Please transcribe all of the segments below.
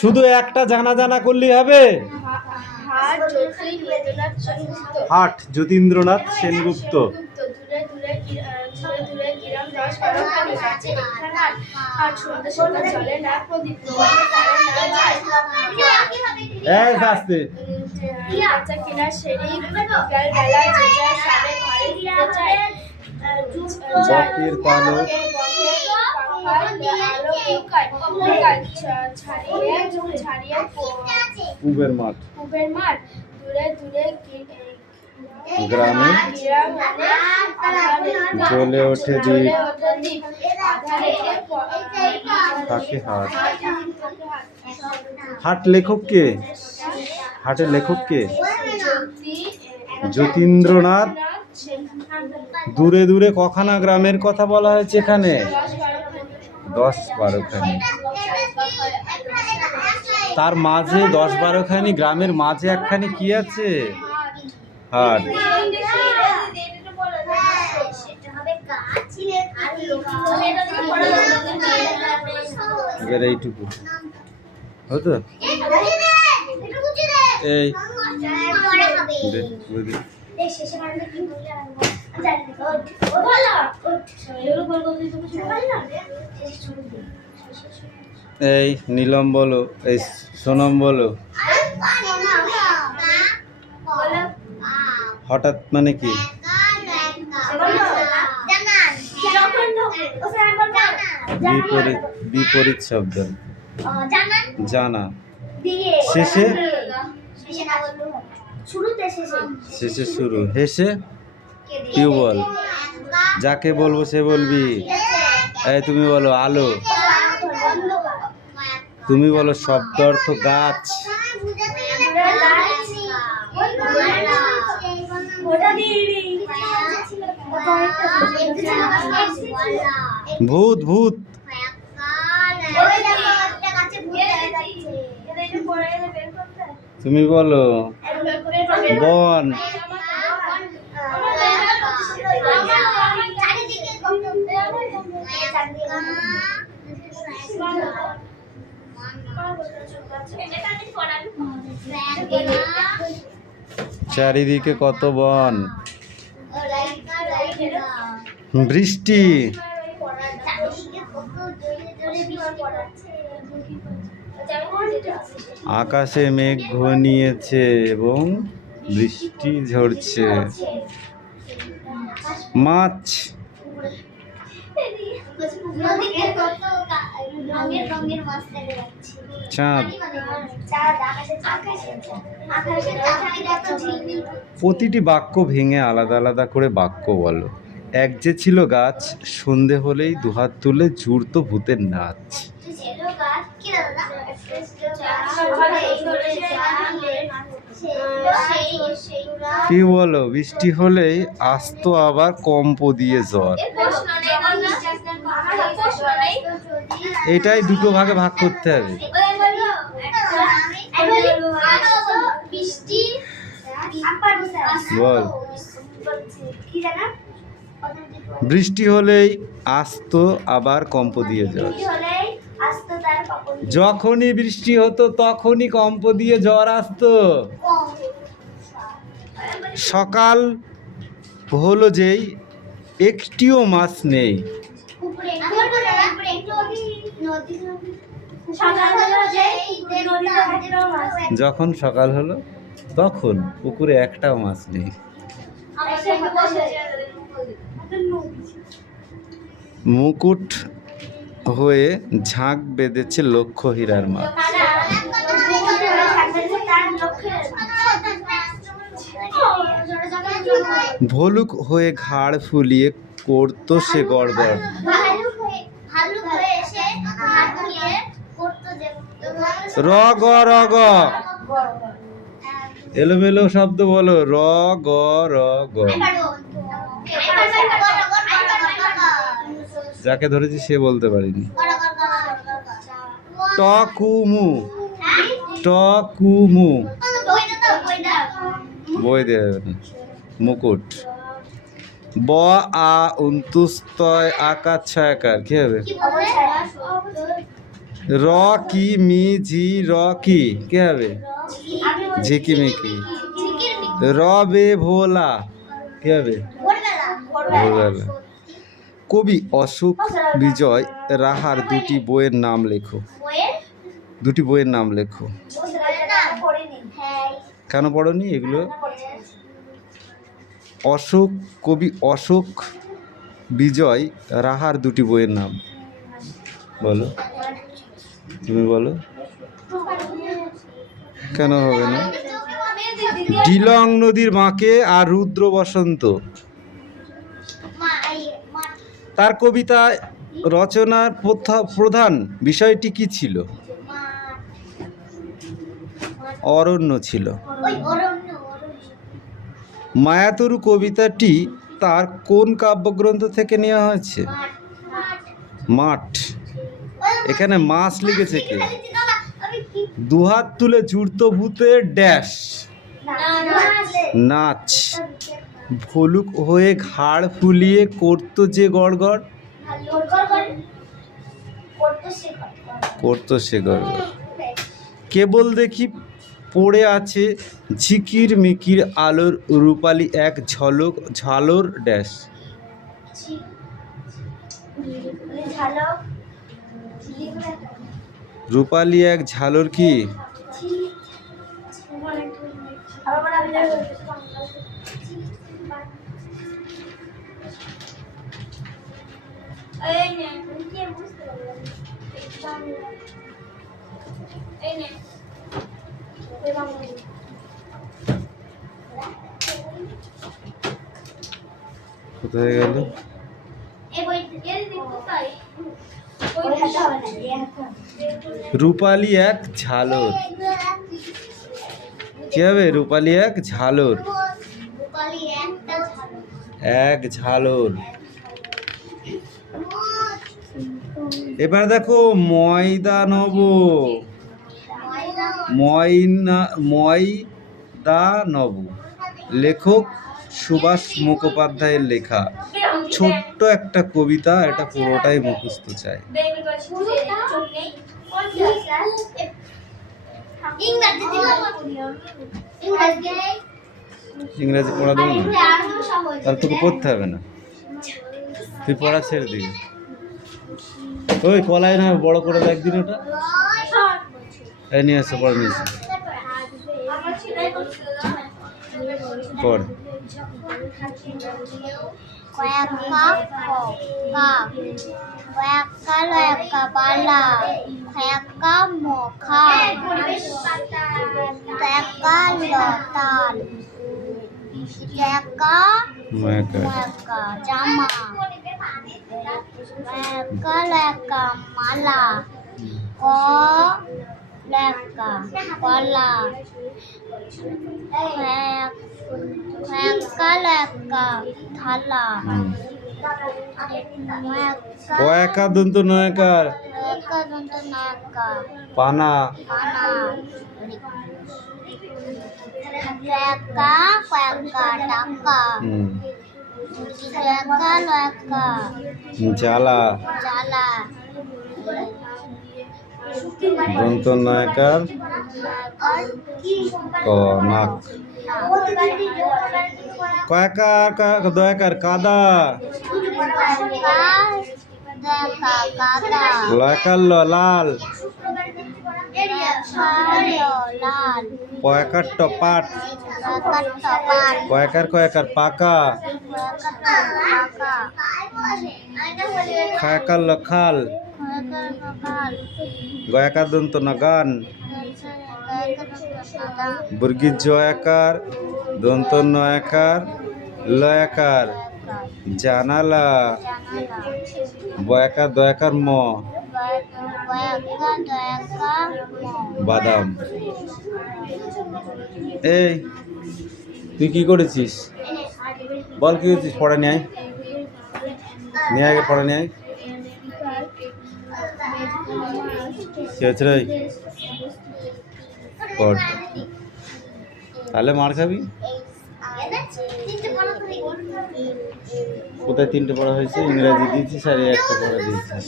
শুধু একটা জানা জানা করলেই হবে। হাট যতীন্দ্রনাথ সেনগুপ্ত। বকের পালক পুবের মাঠ গ্রামে জ্বলে ওঠে দ্বীপ থাকে হাট। হাট লেখক কে? হাটের লেখক কে? যতীন্দ্রনাথ। দূরে দূরে কখানা গ্রামের কথা বলা হয়েছে এখানে? 10-12খানি। তার মাঝে 10-12খানি গ্রামের মাঝে একখানি কি আছে? হাট। এবার এইটুকু হতো এই এই নীলম বলো, এই সোনম বলো। হঠাৎ মানে কি? বিপরীত শব্দ। জানা। শেষে শেষে শুরু। হেসে টিউবওয়েল। যাকে বলবো সে বলবি। এই তুমি বলো আলো। তুমি বলো শব্দ অর্থ গাছ। ভূত ভূত। তুমি বলো বন। চারিদিকে কত বন। বৃষ্টি। আকাশে মেঘ ঘনিয়েছে এবং বৃষ্টি ঝরছে। মাছ। চাঁদ। প্রতিটি বাক্য ভেঙে আলাদা আলাদা করে বাক্য বলো। এক যে ছিল গাছ, সন্ধে হলেই দুহাত তুলে জুড়তো ভূতের নাচ। কি বলো? বৃষ্টি হলেই আসতো আবার কম্প দিয়ে জ্বর। এটাই দুটো ভাগে ভাগ করতে হবে। বল। বৃষ্টি হলেই আসতো আবার কম্প দিয়ে জ্বর। যখনই বৃষ্টি হতো তখনই কম্প দিয়ে জ্বর আসতো। সকাল হলো যেই একটিও মাছ নেই। যখন সকাল হলো তখন পুকুরে একটাও মাছ নেই। মুকুট হয়ে ঝাঁক বেঁধেছে লক্ষ হীরার মাছ। ভলুক হয়ে ঘাড় ফুলিয়ে করতো সে গড়গড়। র গ র গ। এলোমেলো শব্দ বলো। র গ র গ। যাকে ধরেছি সে বলতে পারিনি। টকুমু। টকুমু। বই দেওয়া যাবে না। মুকুট। ব আ অন্তুস্তয় আকার ছয়াকার কি হবে? র কি মি ঝি র কি কি হবে? ঝিকিমিকি। র বে ভোলা কি হবে? ভোরবেলা। কবি অশোক বিজয় রাহার দুটি বইয়ের নাম লেখো। দুটি বইয়ের নাম লেখো। কেন পড়োনি এগুলো? কবি অশোক বিজয় রাহার দুটি বইয়ের নাম বলো। তুমি বলো। কেন হবে না? ডিলং নদীর মাকে আর রুদ্র বসন্ত। তার কবিতা রচনার প্রধান বিষয়টি কি ছিল? অরণ্য ছিল। মায়াতরু কবিতাটি তার কোন কাব্যগ্রন্থ থেকে নেওয়া হয়েছে? মাঠ। এখানে মাছ লিখেছে কে? দুহাত তুলে জুড়তো ভূতের ড্যাশ নাচ। ভলুক হয়ে ঘাড় ফুলিয়ে করতো যে গড়গড় করতো সে গড়গড়। কেবল দেখি পড়ে আছে ঝিকির মিকির আলোর রূপালি এক ঝলক ঝালর ড্যাশ। রূপালি এক ঝালর কি? কোথায় গেল? রূপালি এক ঝালর কি হবে? রূপালি এক ঝালর। এক ঝালর। এবার দেখো ময়দানব। ময়দানব লেখক সুভাষ মুখোপাধ্যায়ের লেখা ছোট্ট একটা কবিতা। এটা পুরোটাই মুখস্থ চাই। ইংরেজি পড়া দেবো না? তাহলে তোকে পড়তে হবে না, তুই পড়া ছেড়ে দিবি। ওই কলাই না বড় করে দেখ দিন ওটা। এই নিয়ে এসো, পড়ে নিয়ে এসো, পড়। মালা কলা থালা কয়াকা দন্ত নয়কার পানা জ্বালা দন্ত নয়কার নাক কয়াকার দয়াকার কাদা লয়কার লাল কয়াকার টপাট কয়াকার পাকা খায়াকার লখাল গয়াকার দন্ত নগান বর্গীর জয়াকার দন্ত নয়াকার লয়াকার জানালা বয়াকার দয়াকার ম বাদাম। এই তুই কি করেছিস বল? কি করেছিস? পড়া নিয়ে আগে পড়া নিয়ে কি হচ্ছে রে? পড়, তাহলে মার খাবি। কোথায় 3টে পড়া হয়েছে? ইংরাজি দিয়েছিস আর এই একটা পড়া দিয়েছিস।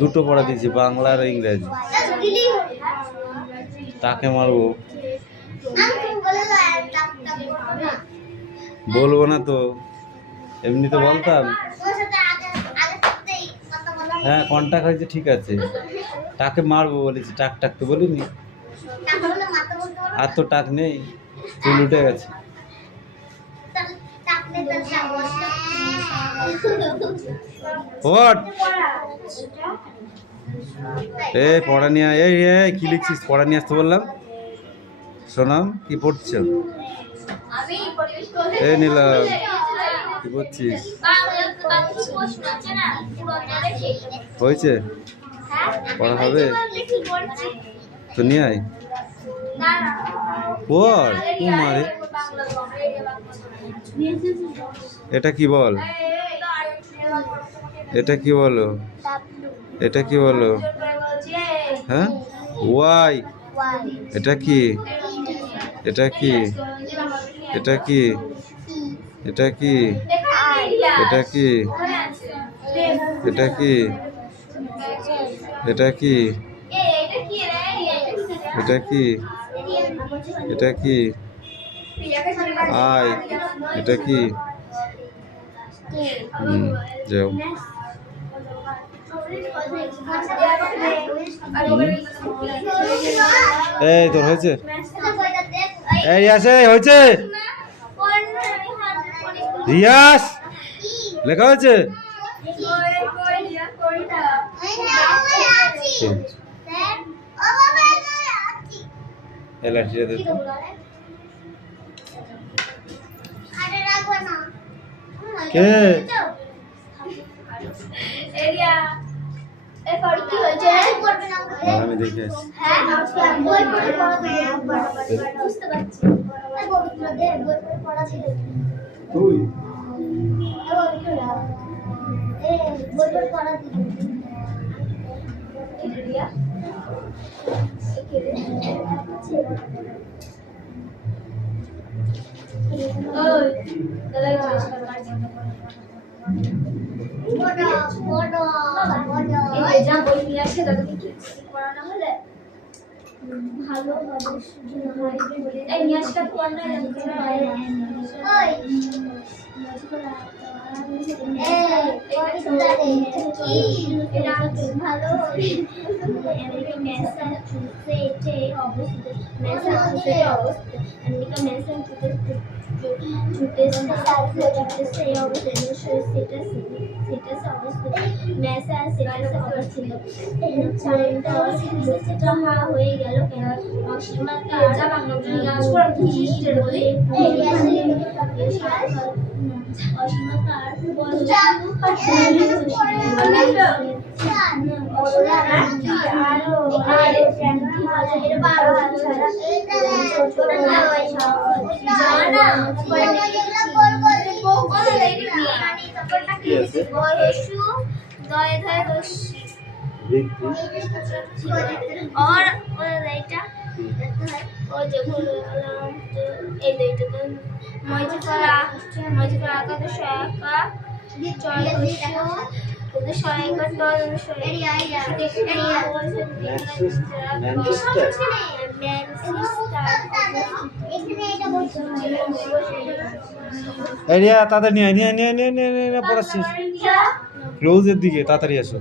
2টো পড়া দিয়েছি, বাংলা আর ইংরাজি। তাকে মারবো? বলবো না তো, এমনি তো বলতাম। হ্যাঁ কন্টাক্ট হয়েছে ঠিক আছে, তাকে মারবো বলেছি, টাক টাক তো বলিনি। আর তো টাক নেই, চুল উঠে গেছে। ওঠ এই পড়া নিয়ে আয়। এই কি লিখছিস? পড়া নিয়ে আসতে বললাম। সোনাম কি পড়ছো? এই নিলাম, কি পড়ছিস? হয়েছে? পড়া হবে তো নিয়ে আয়। পড় মারে। এটা কি বল? এটা কি বলো? এটা কি বলো? হ্যাঁ ওয়াই। এটা কি? এটা কি? এটা কি? এটা কি? এটা কি? এটা কি? এটা কি? এটা কি? এটা কি? আয়। এটা কি? যাও। এই তোর হয়েছে? এই রিয়াস হয়েছে? রিয়াস লেখা হয়েছে? কে? আমি দেখে আসছি। তুই ভালো হয়ে গেল কেন? অসীমা और এইটা ওই যে এই এইটা তো মজকরা আকার সহায়কা ওদের সহায়কা এরিয়া তাড়াতাড়ি নিয়ে নিয়ে নিয়ে নিয়ে নিয়ে নিয়ে পড়াচ্ছিস ক্লোজের দিকে, তাড়াতাড়ি আসো,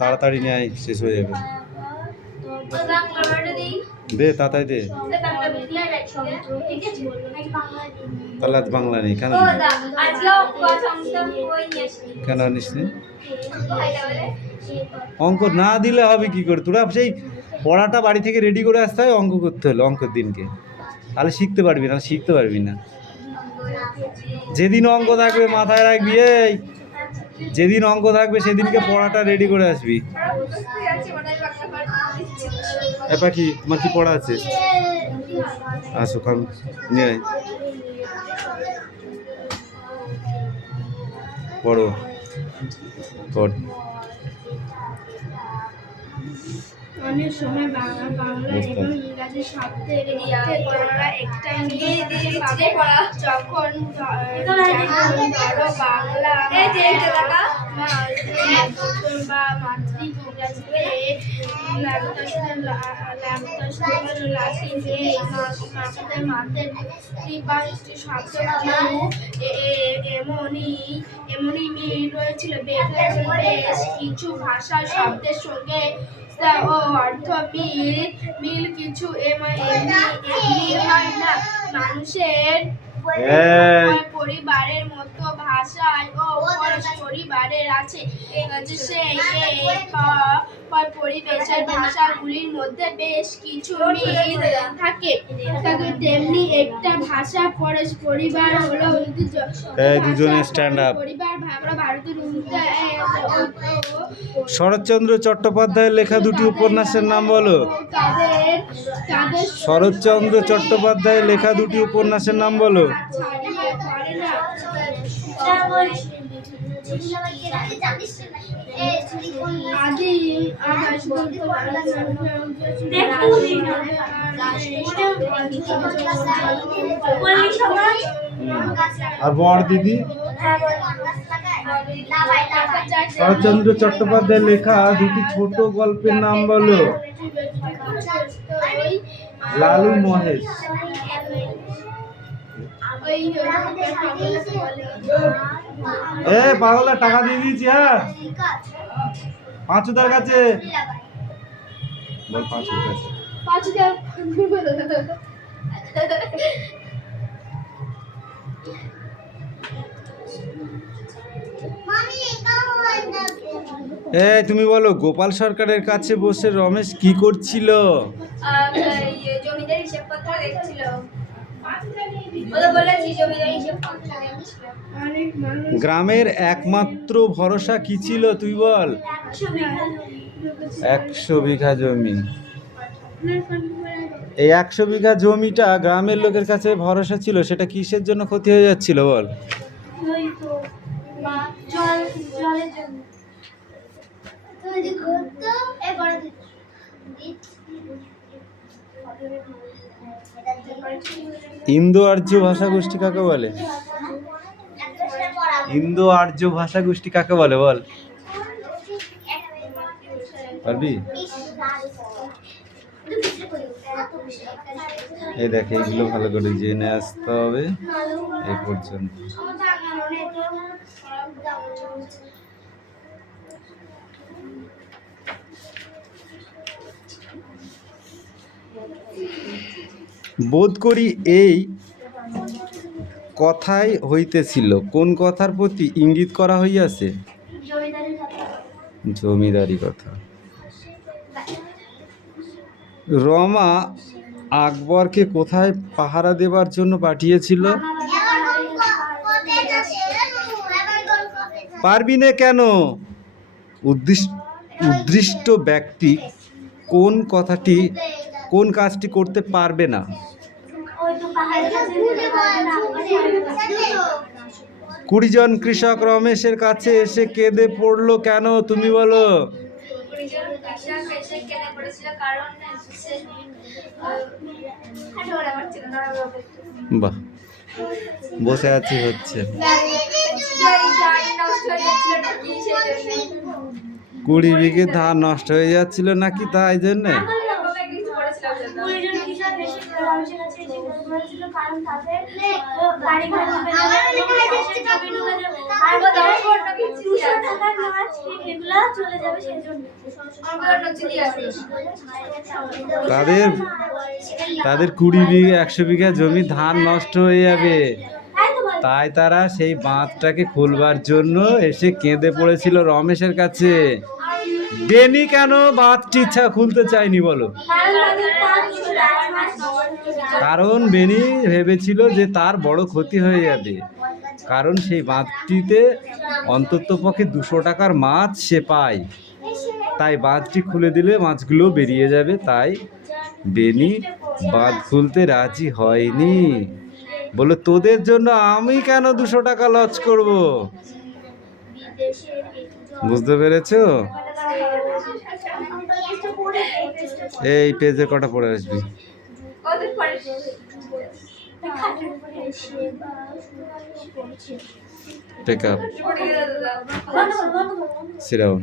তাড়াতাড়ি নিয়ে আয়, শেষ হয়ে যাবে। দে তাড়াতাড়ি দে। তাহলে আজ বাংলা নেই কেন? কেন আনিস নি? অঙ্ক না দিলে হবে কি করে? তোরা সেই পড়াটা বাড়ি থেকে রেডি করে আসতে হয়, অঙ্ক করতে হলো অঙ্কের দিনকে, তাহলে শিখতে পারবি না, শিখতে পারবি না। যেদিন অঙ্ক থাকবে মাথায় রাখবি, এই যেদিন অঙ্ক থাকবে সেদিনকে পড়াটা রেডি করে আসবি। এবার কি তোমার কি পড়া আছে? আসো কারণ নিয়ে আয়, পড়ো পড়। অনেক সময় বাংলা এবং ইংরাজি শব্দের মধ্যে তোমরা একটা ইংরেজি পাবে যখন ধরো বাংলা বা মাতৃভাষাতে লাতিনে মাতৃভাষাতে শব্দগুলো এমনই মিল রয়েছিল বেশ কিছু ভাষার শব্দের সঙ্গে ও অর্থ মিল কিছু এমনি হয় না। মানুষের পরিবারের মতো ভাষায় ও পরিবারের আছে সেই পরিবেশের ভাষাগুলির মধ্যে বেশ কিছু মিল থাকে তেমনি একটা ভাষা পরিবার হলো দুজনে স্ট্যান্ড আপ। পরিবার ভারতের শরৎচন্দ্র চট্টোপাধ্যায়ের লেখা দুটি উপন্যাসের নাম বলো। তাদের শরৎচন্দ্র চট্টোপাধ্যায়ের লেখা দুটি উপন্যাসের নাম বলো। আর বড় দিদি শরৎচন্দ্র চট্টোপাধ্যায়ের লেখা দুটি ছোট গল্পের নাম বলো। লালু মহেশ। পাগলা টাকা দিয়ে দিয়েছি। হ্যাঁ, পাঁচুদার কাছে বল। তুমি বলো, গোপাল সরকারের কাছে বসে রমেশ কি করছিল? জমিদার হিসাবপত্র দেখছিল। গ্রামের একমাত্র ভরসা কি ছিল তুই বল। 100 বিঘা জমি। এই 100 বিঘা জমিটা গ্রামের লোকের কাছে ভরসা ছিল, সেটা কিসের জন্য ক্ষতি হয়ে যাচ্ছিল বল। ইন্দো আর্য ভাষা গোষ্ঠী কাকে বলে? ইন্দো আর্য ভাষা গোষ্ঠী কাকে বলে বল। পারবি? এই দেখ, এইগুলো ভালো করে জেনে আসতে হবে এই পর্যন্ত। বোধ করি এই কথাই হইতেছিল। কোন কথার প্রতি ইঙ্গিত করা হইয়াছে? জমিদারি কথা। রমা আকবরকে কোথায় পাহারা দেবার জন্য পাঠিয়েছিল? পারবি না কেন? উদ্দিষ্ট ব্যক্তি কোন কাজটি করতে পারবে না? 20 জন কৃষক রমেশের কাছে এসে কেঁদে পড়লো কেন তুমি বলো। বাহ, বসে আছি হচ্ছে। 20 বিঘে ধান নষ্ট হয়ে যাচ্ছিল নাকি, তাই জন্য? তাদের 20 বিঘা 100 বিঘা জমি ধান নষ্ট হয়ে যাবে, তাই তারা সেই বাঁধটাকে খুলবার জন্য এসে কেঁদে পড়েছিল রমেশের কাছে। বেনি কেন বাঁধটি খুলতে চায়নি বলো? কারণ বেনি ভেবেছিল যে তার বড় ক্ষতি হয়ে যাবে, কারণ সেই বাঁধটিতে অন্ততপক্ষে 200 টাকার মাছ সে পায়, তাই বাঁধটি খুলে দিলে মাছগুলো বেরিয়ে যাবে। তাই বেনি বাঁধ খুলতে রাজি হয়নি। বলে, তোদের জন্য আমি কেন 200 টাকা লস করব? বুঝতে পেরেছো? এই পেজে কটা পড়ে আসবি? Take up, sit down.